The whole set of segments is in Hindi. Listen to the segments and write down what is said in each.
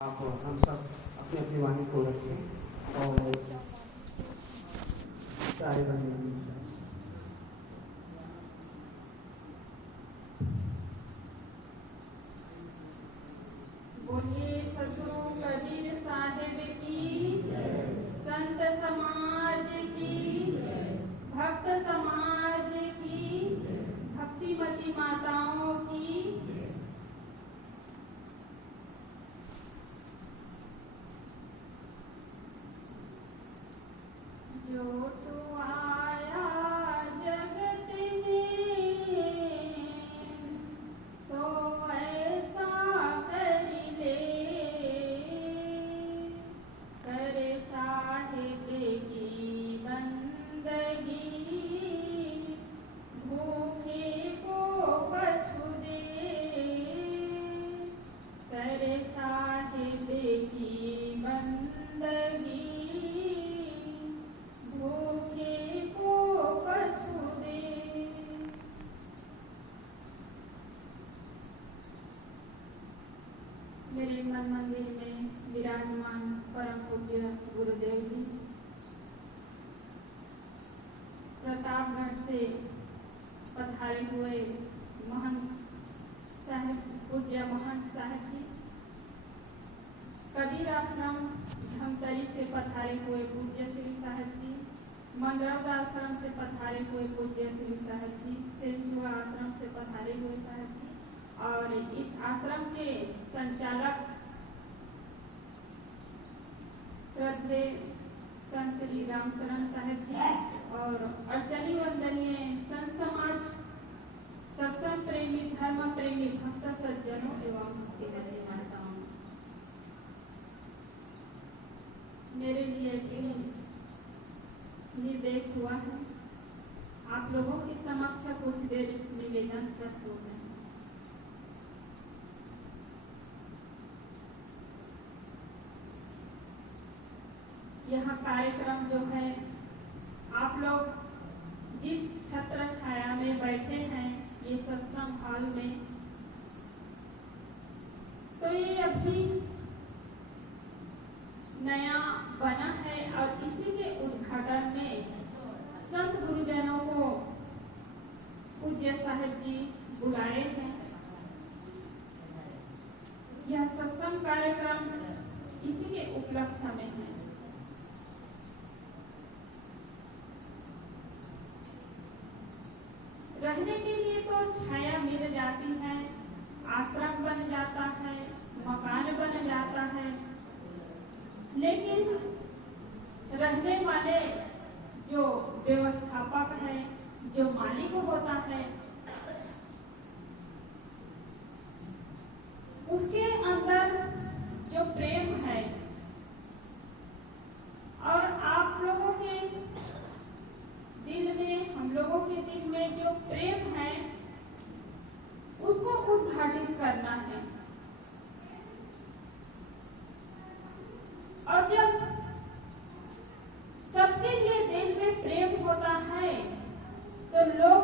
आप हम सब अपनी अपनी वाणी को रखें और सारे बने बोलिए सदगुरु कबीर साहिब की, संत समाज की, भक्त समाज की, भक्तिमती माताओं की। जो तू आया जगत में तो ऐसा कर ले, करे साहिब की बंदगी, भूखे को कछु दे, करे साहिब की बंदगी, भूखे को कछु दे। मेरे मन मंदिर में विराजमान परम पूज्य गुरुदेव जी, प्रतापगढ़ से पधारे हुए महंत साहब, पूज्य महंत साहब जी, कबीर आश्रम धमतरी से पधारे हुए पूज्य श्री साहब जी, मंगरौदा आश्रम से पधारे हुए पूज्य श्री साहब जी, सेंधुआ आश्रम से पधारे हुए साहब जी, और इस आश्रम के संचालक श्रद्धे संत श्री राम शरण साहब जी, और अर्चनी वंदनीय संत समाज, सत्संग प्रेमी, धर्म प्रेमी भक्त सज्जनों एवं मेरे लिए निर्देश हुआ है आप लोगों के समक्ष कुछ देर निवेदन प्रस्तुत है। यह कार्यक्रम जो है, आप लोग जिस छत्र छाया में बैठे हैं, ये सत्संग हॉल में, तो ये अभी नया बना है और इसी के उद्घाटन में संत गुरुजनों को पूज्य साहब जी बुलाए हैं। यह सत्संग कार्यक्रम इसी के उपलक्ष्य में है। रहने के लिए तो छाया मिल जाती है, आश्रम बन जाता है, मकान बन जाता है, लेकिन रहने वाले जो व्यवस्थापक है, जो मालिक होता है, उसके अंदर जो प्रेम है और आप लोगों के दिल में, हम लोगों के दिल में जो प्रेम है, उसको उद्घाटित करना है। और जब सबके लिए दिल में प्रेम होता है तो लोग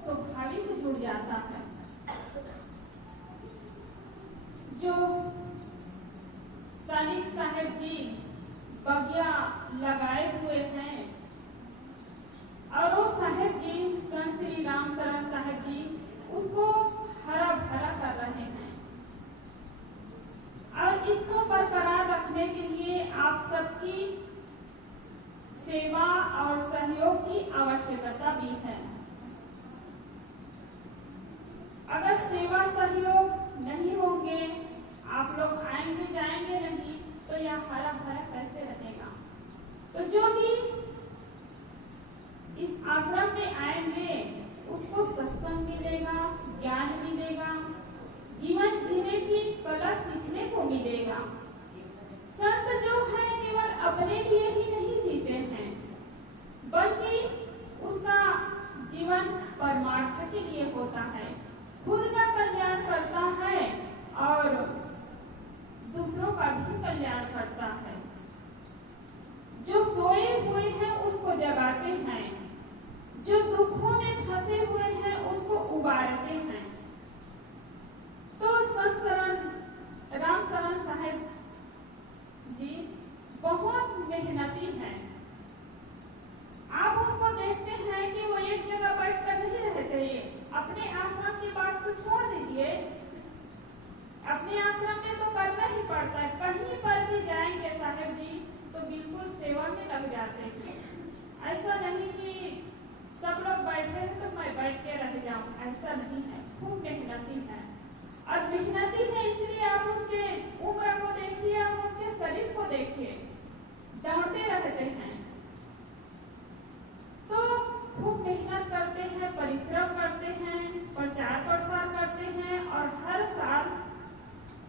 स्वाभाविक जुड़ जाता है। जो सालिक साहब जी बगिया लगाए हुए हैं और वो साहब जी, संत श्री राम शरण साहब जी, उसको हरा भरा कर रहे हैं और इसको बरकरार रखने के लिए आप सबकी सेवा और सहयोग की आवश्यकता भी है। अगर सेवा सहयोग नहीं होंगे, आप लोग आएंगे जाएंगे नहीं, तो यह हरा भरा कैसे रहेगा। तो जो भी इस आश्रम में आएंगे उसको सत्संग मिलेगा, ज्ञान मिलेगा, जीवन जीने की कला सीखने को मिलेगा। संत जो है केवल अपने लिए ही नहीं जीते हैं, बल्कि उसका जीवन परमार्थ के लिए होता है, खुद का कल्याण करता है और दूसरों का भी कल्याण करता है। जो सोए हुए हैं उसको जगाते हैं, जो दुखों में फंसे हुए हैं उसको उबारते हैं। तो संत राम शरण साहब पड़ता है। कहीं पर भी जाएंगे साहब जी तो बिल्कुल सेवा में लग जाते हैं। ऐसा नहीं कि सब लोग बैठे हैं तो मैं बैठ के रह जाऊं, ऐसा नहीं है। खूब मेहनती है और मेहनती है इसलिए आप उनके उम्र को देखिए, आप उनके शरीर को देखिए, दौड़ते रहते हैं। तो खूब मेहनत करते हैं, परिश्रम करते हैं, प्रचार प्रसार करते हैं और हर साल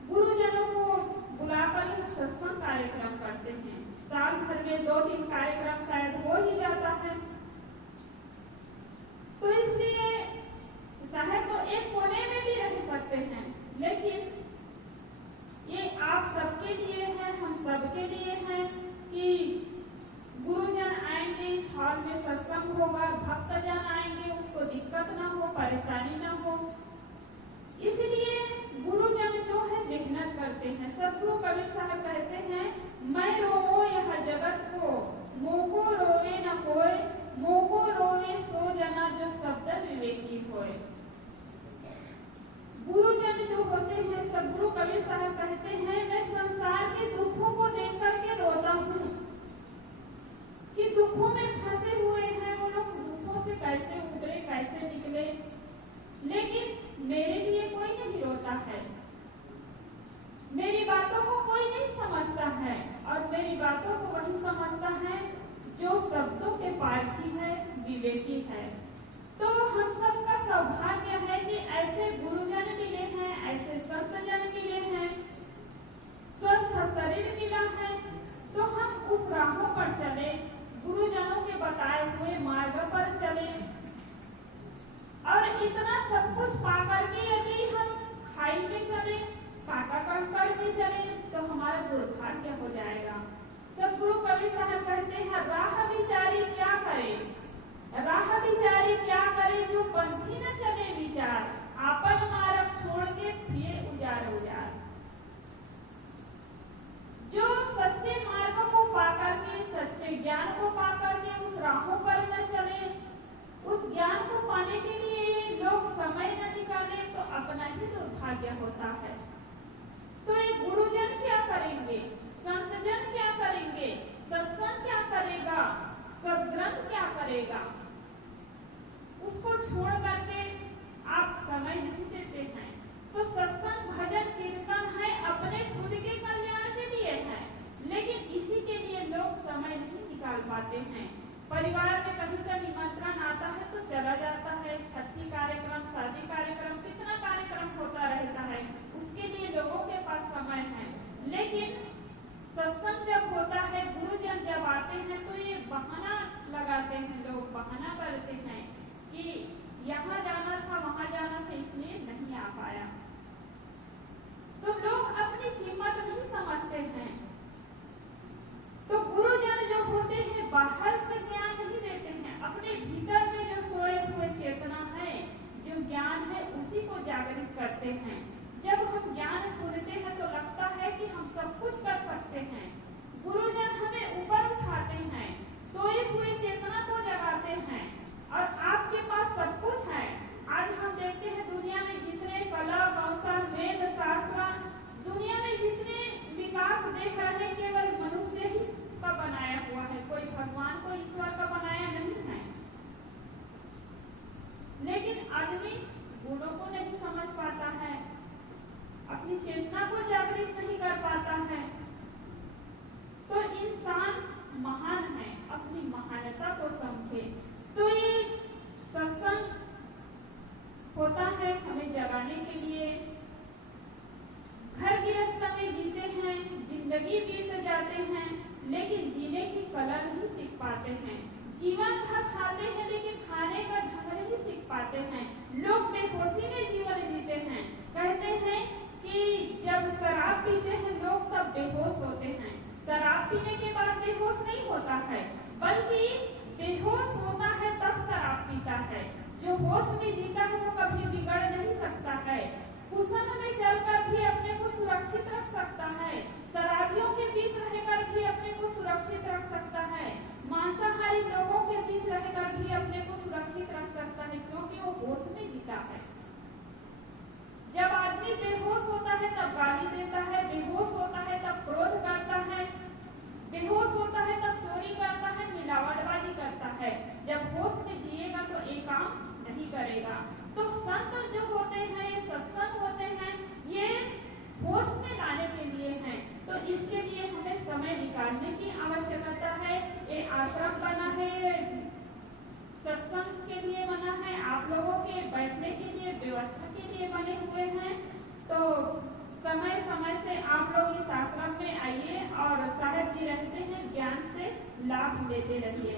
गुरुजनों को बुलाकर सत्संग कार्यक्रम करते हैं। साल भर में 2-3 कार्यक्रम शायद हो ही जाता है। तो इसलिए साहब तो एक कोने में भी रह सकते हैं, लेकिन ये आप सबके लिए है, हम सबके लिए है कि गुरुजन आएंगे, इस हॉल में सत्संग होगा, भक्तजन आएंगे, उसको दिक्कत ना हो, परेशानी ना हो। इसलिए गुरुजन जो है मेहनत करते हैं। सतगुरु कबीर साहब कहते हैं, मैं रोवो यह जगत को, मोको रोवे न कोय, मोको रोवे सो जना जो शब्द विवेकी होए। गुरुजन जो होते हैं, सतगुरु कबीर साहब कहते हैं, मैं संसार के दुखों को देख करके रोता हूँ कि दुखों में फंसे हुए हैं वो लोग, दुखों से कैसे उतरे, कैसे निकले। लेकिन मेरे लिए कोई नहीं रोता है, मेरी बातों को कोई नहीं समझता है और मेरी बातों को वही समझता है जो शब्दों के पारखी है, विवेकी है। तो हम सबका सौभाग्य है कि ऐसे गुरुजन मिले हैं, ऐसे संतजन मिले हैं, स्वस्थ शरीर मिला है। तो हम उस राहों पर चले, गुरुजनों के बताए हुए मार्ग पर चले और इतना सब कुछ पाकर के यदि हम खाई में चले, काटा कंकड़ में चले तो हमारा दुर्भाग्य हो जाएगा। सतगुरु कबीर साहब कहते हैं, राह विचारी क्या करे, राह विचारी क्या करे, जो पंथी न चले विचार, आपन मार्ग छोड़ के फिर उजार उजार। जो सच्चे मार्ग को पाकर के, सच्चे ज्ञान को पाकर के उस राहों पर न चले, उस ज्ञान को पाने के लिए लोग समय न निकाले तो अपना ही दुर्भाग्य होता है। तो ये गुरुजन क्या करेंगे, संतजन क्या करेंगे, सत्संग क्या करेगा, सद्ग्रंथ क्या करेगा, उसको छोड़ करके आप समय नहीं देते हैं। तो सत्संग, भजन, कीर्तन है अपने खुद के कल्याण के लिए है, लेकिन इसी के लिए लोग समय नहीं निकाल पाते हैं। परिवार में कहीं का निमंत्रण आता है तो चला जाता है, छठी कार्यक्रम, शादी कार्यक्रम, कितना कार्यक्रम होता रहता है, उसके लिए लोगों के पास समय है। लेकिन सत्संग जब होता है, गुरुजन जब आते हैं तो ये बहाना लगाते हैं, लोग बहाना करते हैं कि यहाँ जाना था, वहाँ जाना था, इसलिए नहीं आ पाया। तो लोग अपनी कीमत नहीं समझते हैं। तो गुरुजन जो होते हैं बाहर से ज्ञान नहीं देते हैं, अपने भीतर में जो सोए हुए चेतना है, जो ज्ञान है, उसी को जागृत करते हैं। जब हम ज्ञान सुनते हैं तो लगता है कि हम सब कुछ कर सकते हैं। गुरुजन हमें ऊपर उठाते हैं, सोए हुए चेतना को जगाते हैं और आपके पास सब कुछ है। आज हम देखते हैं दुनिया में जितने कला, कौशल, वेद, शास्त्र, दुनिया में जितने विकास देख रहे हैं, केवल मनुष्य ही का बनाया हुआ है, कोई भगवान को, ईश्वर का बनाया नहीं है। लेकिन आदमी गुणों को नहीं समझ पाता है, अपनी चेतना को जागृत नहीं कर पाता है। तो इंसान महान है, अपनी महानता को समझे। तो ये सत्संग होता है हमें जगाने के लिए। घर गृहस्थ में जीते हैं, जिंदगी बीत जाते हैं, लेकिन जीने की कला नहीं सीख पाते हैं। जीवन भर खाते हैं लेकिन खाने का ढंग नहीं सीख पाते हैं। लोग बेहोशी में जीवन जीते हैं। कहते हैं कि जब शराब पीते हैं लोग तब बेहोश होते हैं। शराब पीने के बाद बेहोश नहीं होता है, बल्कि बेहोश होता है तब शराब पीता है। जो होश में जीता है वो कभी बिगड़ नहीं सकता है। कुशन में चलकर भी अपने को सुरक्षित रख सकता है, शराबियों के बीच रहकर भी अपने को सुरक्षित रख सकता है, मांसाहारी लोगों के बीच रहकर भी अपने को सुरक्षित रख सकता है, क्योंकि वो होश में जीता है। जब आदमी बेहोश होता है तब गाली देता है, बेहोश होता समय समय से आप लोग इस आश्रम में आइए और साहब जी रहते हैं, ज्ञान से लाभ लेते रहिए।